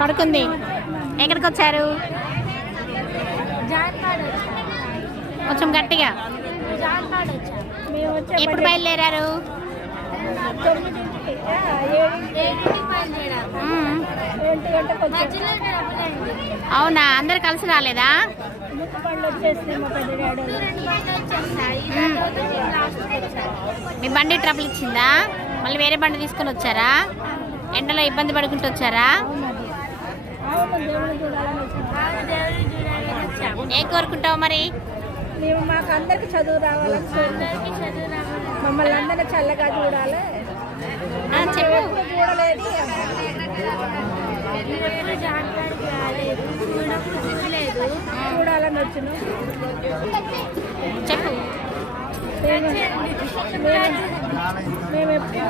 పడుకుంది. ఎక్కడికి వచ్చారు? కొంచెం గట్టిగా. ఎప్పుడు బయలుదేరారు? అవునా, అందరు కలిసి రాలేదా? మీ బండి ట్రబుల్ ఇచ్చిందా? మళ్ళీ వేరే బండి తీసుకొని వచ్చారా? ఎండలో ఇబ్బంది పడుకుంటూ వచ్చారా? ఏం కోరుకుంటావు మరి? మేము మాకు అందరికి చదువు రావాలని మమ్మల్ని అందరినీ చల్లగా చూడాలి. చెప్పు. చూడలేదు చూడాలని వచ్చిన చెప్పు. మేము ఎప్పుడు